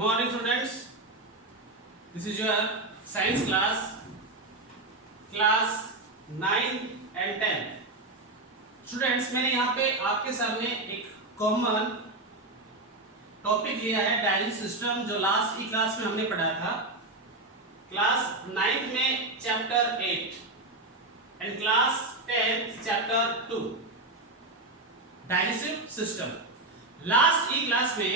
morning students, this is your science class 9 and 10 students. मैंने यहाँ पे आपके सामने एक कॉमन टॉपिक लिया है डाइजेस्टिव सिस्टम, जो लास्ट की क्लास में हमने पढ़ा था। क्लास 9 में chapter 8 and class 10 chapter 2 digestive system. Last की क्लास में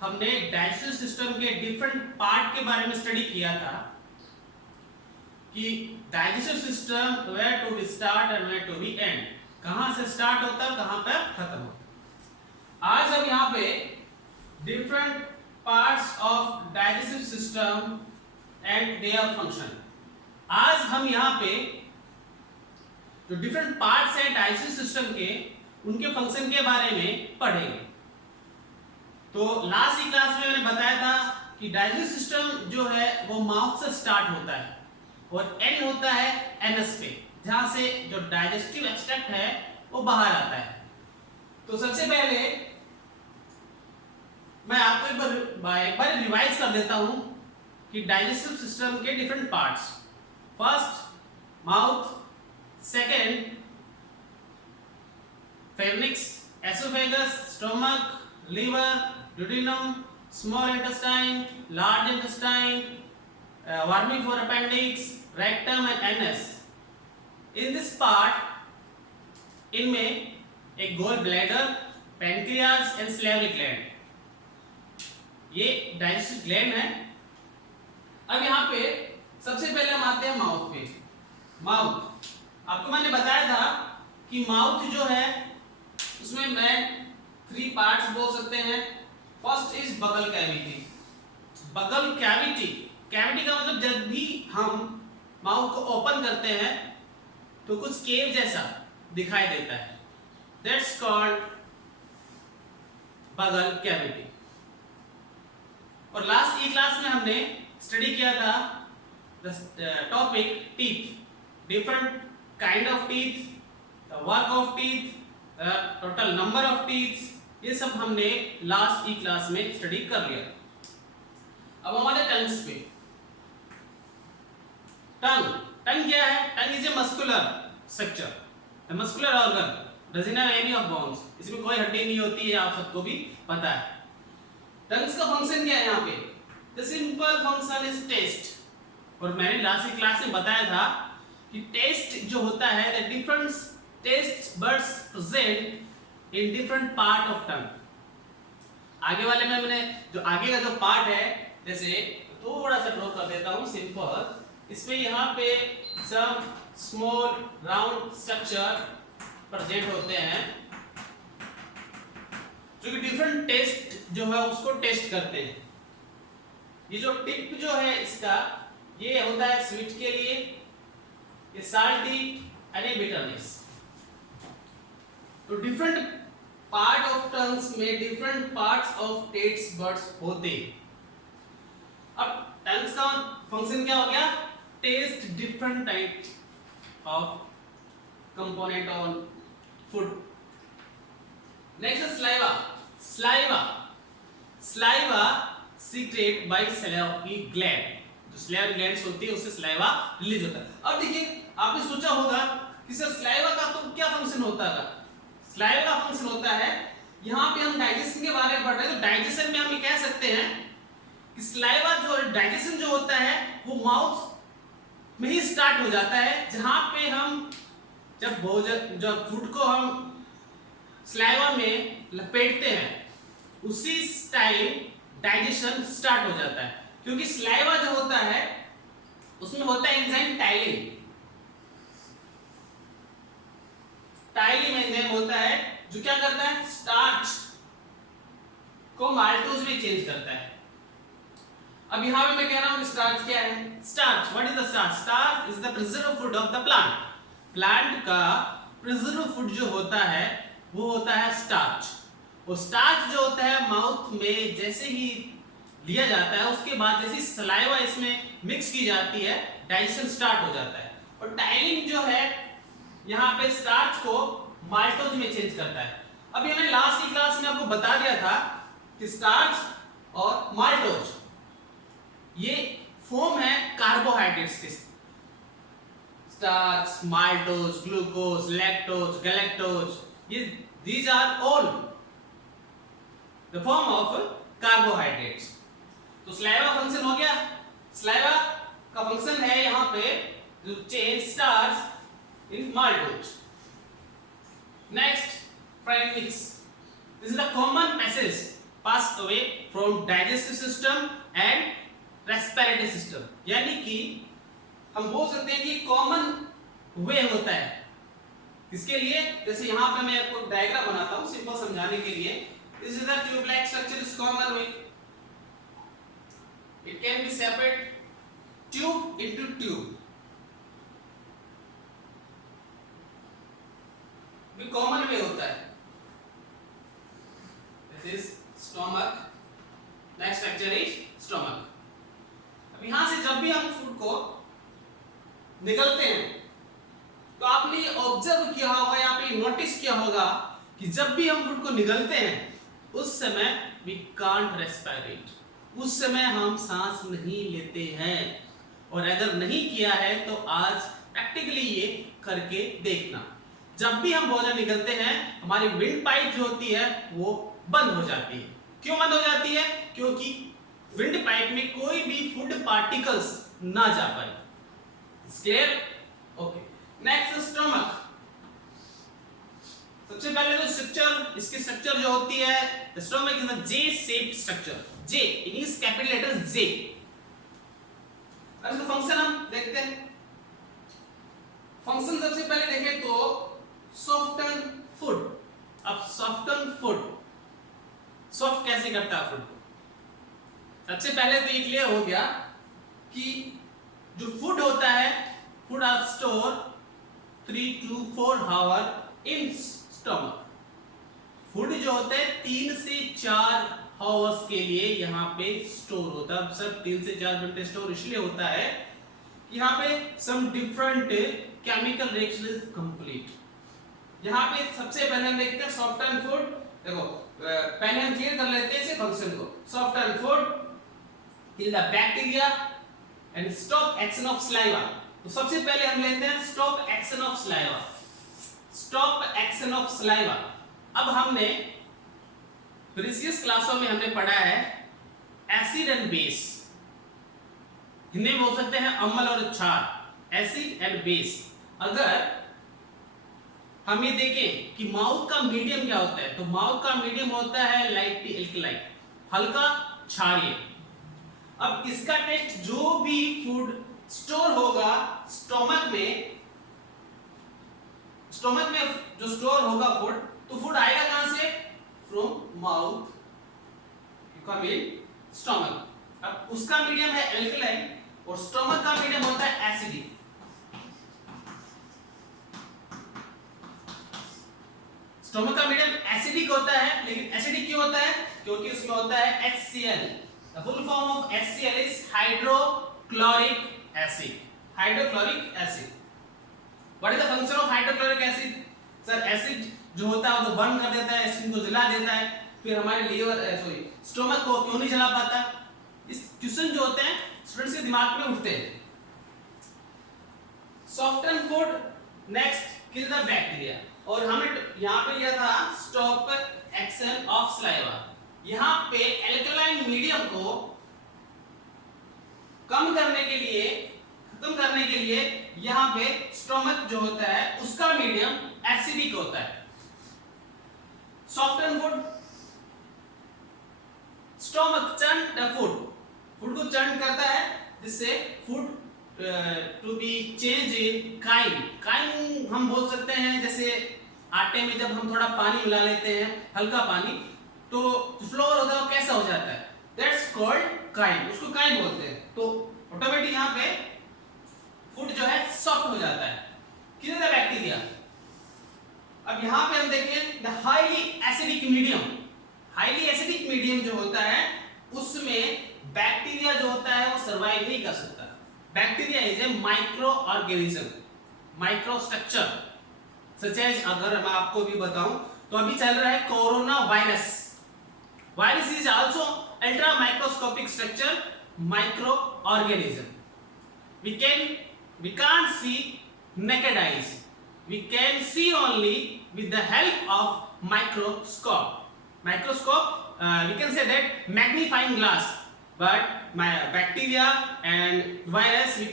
हमने डाइजेस्टिव सिस्टम के डिफरेंट पार्ट के बारे में स्टडी किया था कि digestive system where to be start and where to be end, कहां से स्टार्ट होता है कहां पर खत्म होता है। आज हम यहां पे different parts of digestive system and their function, आज हम यहां पे जो डिफरेंट पार्ट्स हैं डाइजेस्टिव सिस्टम के, उनके फंक्शन के बारे में पढ़ेंगे। तो लास्ट की क्लास में मैंने बताया था कि डाइजेस्टिव सिस्टम जो है वो माउथ से स्टार्ट होता है और एंड होता है एनस पे, जहां से जो डाइजेस्टिव एक्सट्रैक्ट है वो बाहर आता है। तो सबसे पहले मैं आपको एक बार रिवाइज कर देता हूं कि डाइजेस्टिव सिस्टम के different parts. First mouth, second pharynx, oesophagus, stomach, liver, duodenum, small intestine, large intestine, vermiform appendix, rectum and anus. In this part, इनमें एक gall bladder, pancreas and salivary gland, ये digestive gland है। अब यहाँ पे सबसे पहले हम आते हैं माउथ पे। माउथ, आपको मैंने बताया था कि माउथ जो है उसमें मैं 3 पार्ट्स बोल सकते हैं। फर्स्ट इज बगल कैविटी। बगल कैविटी, कैविटी का मतलब जब भी हम माउथ को ओपन करते हैं तो कुछ केव जैसा दिखाई देता है, दैट्स कॉल्ड बगल कैविटी। और लास्ट ई क्लास में हमने स्टडी किया था topic teeth, different kind of teeth, the work of teeth, total number of teeths, ये सब हमने लास्ट की क्लास में स्टडी कर लिया। अब हमारे टंग्स पे। टंग क्या है? Tongue is a muscular structure, a muscular organ, doesn't have any of bones, इसमें कोई हड्डी नहीं होती है, आप सबको भी पता है। टंग्स का फंक्शन क्या है यहाँ पे? The simple function is taste। और मैंने लास्ट की क्लास में बताया था कि टेस्ट जो होता है, the different taste buds present in different part of tongue। आगे वाले में मैंने जो आगे का जो पार्ट है, जैसे थोड़ा सा ड्रॉ कर देता हूँ सिंपल, इसमें यहाँ पे सब स्मॉल राउंड स्ट्रक्चर प्रेजेंट होते हैं जो कि डिफरेंट टेस्ट जो है उसको टेस्ट करते हैं। ये जो टिप जो है इसका, ये होता है स्वीट के लिए, ये साल्टी एंड बिटरनेस। तो डिफरेंट पार्ट ऑफ टंग्स में different parts of taste buds होते हैं। अब टंग्स का फंक्शन क्या हो गया? Taste different type of component on food. Next saliva. Saliva secrete by salivary gland, जो सैलिवरी ग्लैंड्स होती है उससे स्लाइवा रिलीज होता है। अब देखिए, आपने सोचा होगा कि सर स्लाइवा का तो क्या फंक्शन होता है? स्लाइवा का फंक्शन होता है, यहाँ पे हम डाइजेशन के बारे में पढ़ रहे हैं, तो डाइजेशन में हम ये कह सकते हैं कि स्लाइवा जो डाइजेशन जो होता है वो माउथ में ही स्टार्ट हो जाता है, जहां पे हम जब भोजन जब फूड को हम स्लाइवा में लपेटते हैं, उसी टाइम डाइजेशन स्टार्ट हो जाता है। क्योंकि स्लाइवा जो होता है उसमें होता है एंजाइम टाइलिन। टाइलिन एंजाइम होता है जो क्या करता है? स्टार्च को माल्टोज में चेंज करता है। अब यहां पे मैं कह रहा हूं कि स्टार्च क्या है? Starch, what is the starch? Starch is the preserve food of the plant. Plant का प्रिजर्व फूड जो होता है वो होता है स्टार्च। और स्टार्च जो होता है माउथ में जैसे ही लिया जाता है, उसके बाद जैसे सलाइवा इसमें मिक्स की जाती है, डाइजेशन स्टार्ट हो जाता है। और टाइलिन जो है यहाँ पे स्टार्च को माल्टोज में चेंज करता है। अभी हमने लास्ट की क्लास में आपको बता दिया था कि स्टार्च और maltose maltose, glucose, lactose, galactose. These are all the form of carbohydrates. तो saliva function हो गया. Saliva का function है यहाँ पे to change starch in maltose. Next, premix. This is the common passage passed away from digestive system and respiratory system. यानी कि हम बोल सकते हैं कि कॉमन वे होता है किसके लिए, जैसे यहाँ पे मैं आपको डायग्राम बनाता हूँ सिंपल समझाने के लिए. This is the tube-like structure is common way. It can be separate tube into tube. भी कॉमन वे होता है. This is stomach. Next structure is stomach. अब यहाँ से जब भी हम फूड को निकलते हैं तो आपने ऑब्जर्व किया होगा या पे नोटिस किया होगा कि जब भी हम फूड को निकलते हैं उस समय वी कांट रेस्पिरेट, उस समय हम सांस नहीं लेते हैं. और अगर नहीं किया है तो आज प्रैक्टिकली ये करके देखना. जब भी हम भोजन निकलते हैं हमारी विंड पाइप जो होती है वो बंद हो जाती है. क्यों बंद हो जाती है? क्योंकि विंड पाइप में कोई भी फूड पार्टिकल्स ना जा पाए. क्लियर? ओके. Next stomach. सबसे पहले तो स्ट्रक्चर, इसकी स्ट्रक्चर जो होती है the stomach is a J shaped structure. J is capital letter J. अब इसका फंक्शन हम देखते हैं. फंक्शन सबसे पहले देखें तो सॉफ्टन फूड. अब सॉफ्टन फूड, सॉफ्ट कैसे करता है फूड को? सबसे पहले तो ये क्लियर हो गया कि जो फूड होता है food are store 3 to 4 hour in stomach. Food जो होता है 3 से 4 आवर्स के लिए यहाँ पे स्टोर होता है. सब 3 से 4 घंटे स्टोर इसलिए होता है कि यहाँ पे some different chemical reaction is complete. यहाँ पे सबसे पहले हम देखते हैं सॉफ्टन फूड. देखो पहले हम क्लियर कर लेते हैं इसे फंक्शन को. Soften food kill the bacteria and stop action of saliva. तो सबसे पहले हम लेते हैं stop action of saliva. Stop action of saliva. अब हमने प्रीवियस क्लासों में हमने पढ़ा है एसिड एंड बेस. हिंदी में बोल सकते हैं अम्ल और क्षार. Acid and base. अगर हम ये देखें कि माउथ का मीडियम क्या होता है तो माउथ का मीडियम होता है लाइटली एल्कलाइन, हल्का क्षारीय. अब इसका टेस्ट जो भी फूड स्टोर होगा स्टोमक में जो स्टोर होगा फूड, तो फूड आएगा कहां से? From mouth come in stomach. अब उसका मीडियम है एल्कलाइन और स्टोमक का मीडियम होता है एसिडिक. स्टोमक का मीडियम एसिडिक होता है. लेकिन एसिडिक क्यों होता है? क्योंकि उसमें होता है HCl. The full form of HCl is hydrochloric acid. Hydrochloric acid. What is the function of hydrochloric acid? Sir, acid जो होता है वो तो बर्न कर देता है, स्किन को जला देता है. फिर हमारे लीवर स्टोमक को क्यों नहीं जला पाता? इस क्वेश्चन जो होते हैं स्टूडेंट्स के दिमाग में उठते हैं. Soften food. Next kill the bacteria. और हमने यहाँ पे लिया था स्टॉप एक्शन ऑफ सलाइवा. यहाँ पे एल्कलाइन मीडियम को कम करने के लिए, खत्म करने के लिए यहाँ पे स्टोमक जो होता है उसका मीडियम एसिडिक होता है. Soften food. Stomach churn the food. Food को चर्न करता है जिससे food to be change in chyme. Chyme हम बोल सकते हैं जैसे आटे में जब हम थोड़ा पानी मिला लेते हैं, हल्का पानी, तो फ्लोर होता है वो कैसा हो जाता है? That's called chyme. उसको काइन बोलते हैं. तो ऑटोमेटिक यहाँ पे फूड जो है सॉफ्ट हो जाता है. कितने बैक्टीरिया. अब यहाँ पे हम देखें the highly acidic medium. Highly acidic medium जो होता है उसमें बैक्टीरिया जो होता है वो सर्वाइव नहीं कर सकता. Bacteria is a microorganism, micro structure. Such as अगर मैं आपको भी बताऊं तो अभी चल रहा है corona virus. Virus is also ultra microscopic structure, micro organism. we can't see naked eyes. We can see only with the help of microscope. We can say that magnifying glass. But my bacteria and virus we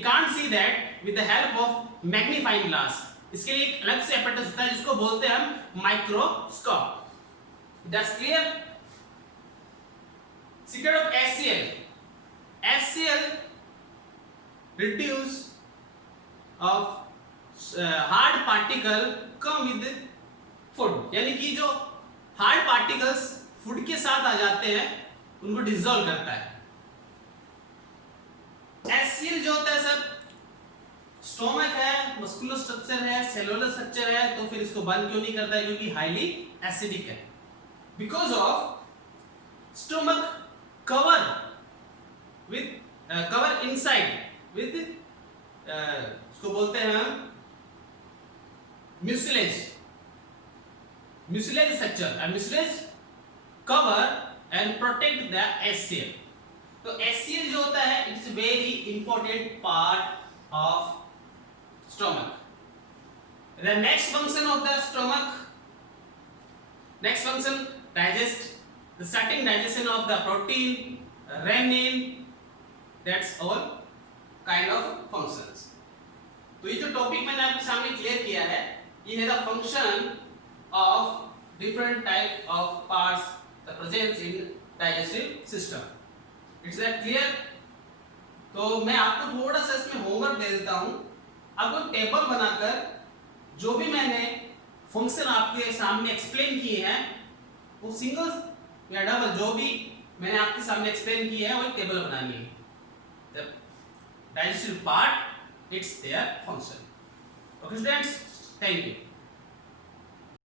can't see that with the help of magnifying glass. इसके लिए एक अलग से apparatus होता है जिसको बोलते हैं हम microscope. That's clear? Secret of HCl. HCl reduce of hard particle come with food. यानी कि जो hard particles food के साथ आ जाते हैं उनको डिसॉल्व करता है. HCl जो होता है सर, स्टोमक है, मस्कुलर स्ट्रक्चर है, सेलुलर स्ट्रक्चर है, तो फिर इसको बंद क्यों नहीं करता है? क्योंकि हाईली एसिडिक है. Because of stomach cover inside with इसको बोलते हैं हम mucilage structure. Mucilage cover and protect the HCl. तो HCl जो होता है it's a very important part of stomach. The next function of the stomach, digest, the starting digestion of the protein, renin, that's all kind of functions. तो ये जो topic मैंने आपके सामने क्लियर किया है, ये है the function of different type of parts the presence in digestive system. It's that clear? तो मैं आपको थोड़ा सा इसमें होमवर्क दे देता हूँ. आपको टेबल बनाकर जो भी मैंने फंक्शन आपके सामने एक्सप्लेन किए हैं वो सिंगल या डबल जो भी मैंने आपके सामने एक्सप्लेन किए हैं वो एक टेबल बनानी है. The digestive part, it's their function. Okay students, thank you.